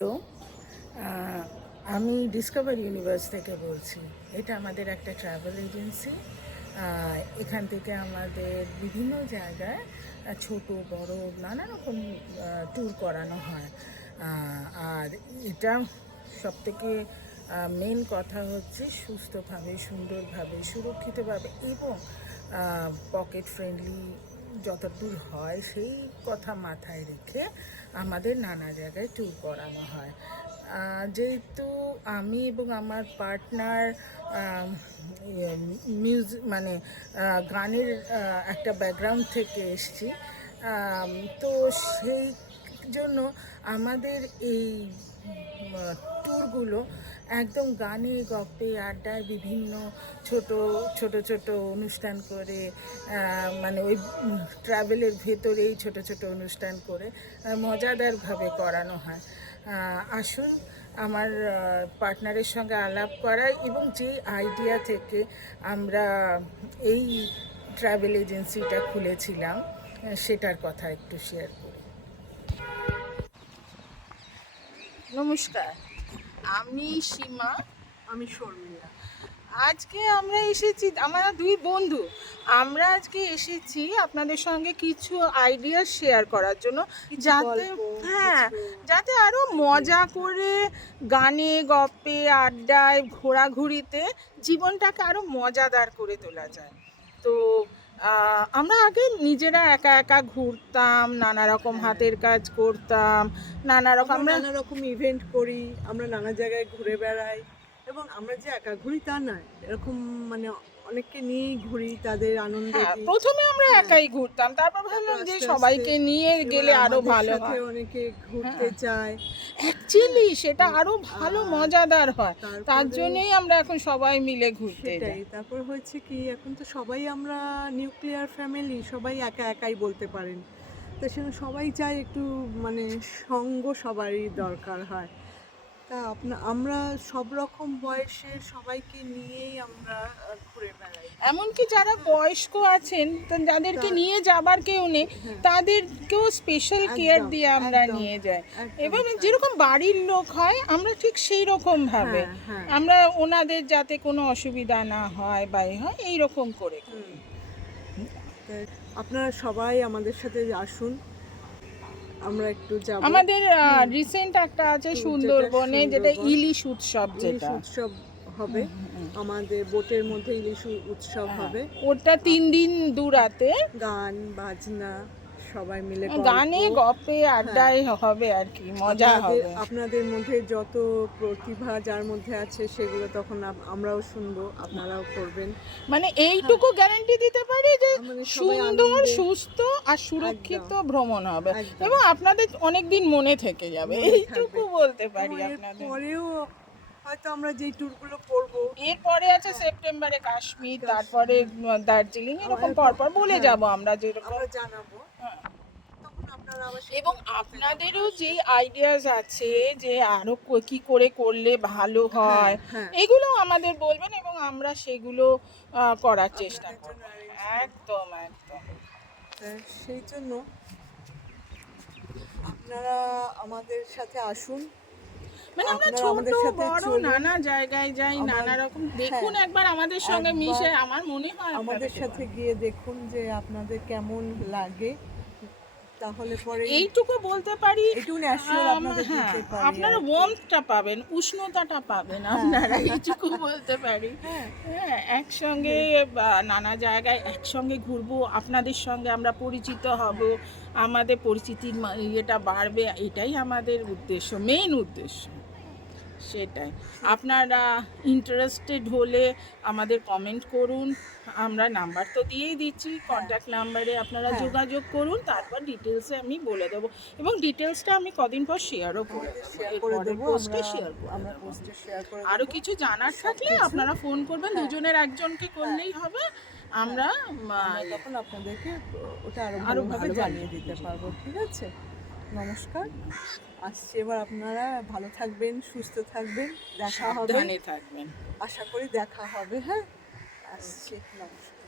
তো আমি discover universe থেকে বলছি। এটা আমাদের একটা ট্রাভেল এজেন্সি। এখান থেকে আমাদের বিভিন্ন জায়গায় ছোট বড় নানা রকম ট্যুর করানো হয়। আর এটা সবথেকে মেন কথা হচ্ছে সুস্থভাবে, সুন্দরভাবে, সুরক্ষিতভাবে এবং পকেট ফ্রেন্ডলি যতদূর হয় সেই কথা মাথায় রেখে আমাদের নানা জায়গায় ট্যুর করানো হয়। যেহেতু আমি এবং আমার পার্টনার মানে গানের একটা ব্যাকগ্রাউন্ড থেকে এসেছি, তো সেই জন্য আমাদের এই ট্যুরগুলো একদম গানে গপ্পে আড্ডায় বিভিন্ন ছোট ছোট ছোট অনুষ্ঠান করে, মানে ওই ট্রাভেলের ভেতরেই ছোট ছোট অনুষ্ঠান করে মজাদারভাবে করানো হয়। আসুন আমার পার্টনারের সঙ্গে আলাপ করা এবং যে আইডিয়া থেকে আমরা এই ট্রাভেল এজেন্সিটা খুলেছিলাম সেটার কথা একটু শেয়ার করি। নমস্কার, আমি সীমা। আমি শর্মিলা। আজকে আমরা এসেছি, আমরা দুই বন্ধু। আমরা আজকে এসেছি আপনাদের সঙ্গে কিছু আইডিয়া শেয়ার করার জন্য, যাতে যাতে আরও মজা করে গানে গপ্পে আড্ডায় ঘোরাঘুরিতে জীবনটাকে আরও মজাদার করে তোলা যায়। তো আমরা আগে নিজেরা একা একা ঘুরতাম, নানা রকম হাতের কাজ করতাম, নানা রকম ইভেন্ট করি, আমরা নানা জায়গায় ঘুরে বেড়াই। এবং আমরা যে একা ঘুরি তা নয়, এরকম মানে অনেককে নিয়েই ঘুরি, তাদের আনন্দ দিই। প্রথমে আমরা একাই ঘুরতাম, তারপর ভাবলাম যে সবাইকে নিয়ে গেলে আরো ভালো হয়। অনেকে ঘুরতে চায়, অ্যাকচুয়ালি সেটা আরো ভালো মজাদার হয়। তার জন্যই আমরা এখন সবাই মিলে ঘুরতে যাই। তারপর হচ্ছে কি, এখন তো সবাই আমরা নিউক্লিয়ার ফ্যামিলি, সবাই একা একাই বলতে পারেন। তো সেখানে সবাই চায় একটু মানে সঙ্গ সবারই দরকার হয়। তা আমরা সব রকম বয়সের সবাইকে নিয়েই আমরা ঘুরে বেড়াই। এমনকি যারা বয়স্ক আছেন, যাদেরকে নিয়ে যাবার কেউ নেই, তাদেরকেও স্পেশাল কেয়ার দিয়ে আমরা নিয়ে যাই। এবং যেরকম বাড়ির লোক হয় আমরা ঠিক সেই রকম ভাবে আমরা ওনাদের যাতে কোনো অসুবিধা না হয় বা হয় এইরকম করে। আপনারা সবাই আমাদের সাথে আসুন, আমরা একটু যাব। আমাদের রিসেন্ট একটা আছে সুন্দরবনে, যেটা ইলিশ উৎসব, উৎসব হবে আমাদের বোটের মধ্যে, ইলিশ উৎসব হবে। ওটা 3 দিন 2 রাতে গান বাজনা সবাই মিলে গানে গপে আড্ডায় হবে আর কি, মজা হবে। আপনাদের মধ্যে যত প্রতিভা যার মধ্যে আছে সেগুলো তখন আমরাও শুনবো, আপনারাও করবেন। মানে এইটুকু গ্যারান্টি দিতে পারি যে সুন্দর, সুস্থ আর সুরক্ষিত ভ্রমণ হবে এবং আপনাদের অনেক দিন মনে থেকে যাবে, এইটুকু বলতে পারি আপনাদের। পরেও হয়তো আমরা যেই ট্যুরগুলো করব, এরপরে আছে সেপ্টেম্বরে কাশ্মীর, তারপরে দার্জিলিং, এরকম পরপর বলে যাব আমরা, যেরকম জানাবো। এবং আপনাদেরও যে আইডিয়াস আছে যে আরো কি করে করলে ভালো হয়, এগুলো আমাদের বলবেন এবং আমরা সেগুলো করার চেষ্টা করব। একদম একদম। সেই জন্য আপনারা আমাদের সাথে আসুন, মানে আমরা ছোট বড় নানা জায়গায় যাই, নানা রকম দেখুন, একবার আমাদের সঙ্গে মিশে আমার মনে হয় আমাদের সাথে গিয়ে দেখুন যে আপনাদের কেমন লাগে। তাহলে পরে এইটুকু বলতে পারি, আপনারা ওয়ার্মথটা পাবেন, উষ্ণতাটা পাবেন আপনারা, এইটুকু বলতে পারি। একসঙ্গে নানা জায়গায় একসঙ্গে ঘুরবো, আপনাদের সঙ্গে আমরা পরিচিত হব, আমাদের পরিচিতির ইয়েটা বাড়বে, এটাই আমাদের উদ্দেশ্য, মেইন উদ্দেশ্য সেটাই। আপনারা ইন্টারেস্টেড হলে আমাদের কমেন্ট করুন, আমরা নাম্বার তো দিয়েই দিচ্ছি, কন্ট্যাক্ট নাম্বারে আপনারা যোগাযোগ করুন, তারপর ডিটেলসে আমি বলে দেবো এবং ডিটেলসটা আমি কদিন পর শেয়ারও করে দেবো, পোস্টে শেয়ার করব। আরও কিছু জানার থাকলে আপনারা ফোন করবেন, দুজনের একজনকে করলেই হবে, আমরা তখন আপনাদেরকে ওটা আরও ভালোভাবে জানিয়ে দিতে পারবো। ঠিক আছে, নমস্কার, আসছি এবার। আপনারা ভালো থাকবেন, সুস্থ থাকবেন, দেখা হবে, সাবধানে থাকবেন, আশা করি দেখা হবে। আসছি, নমস্কার।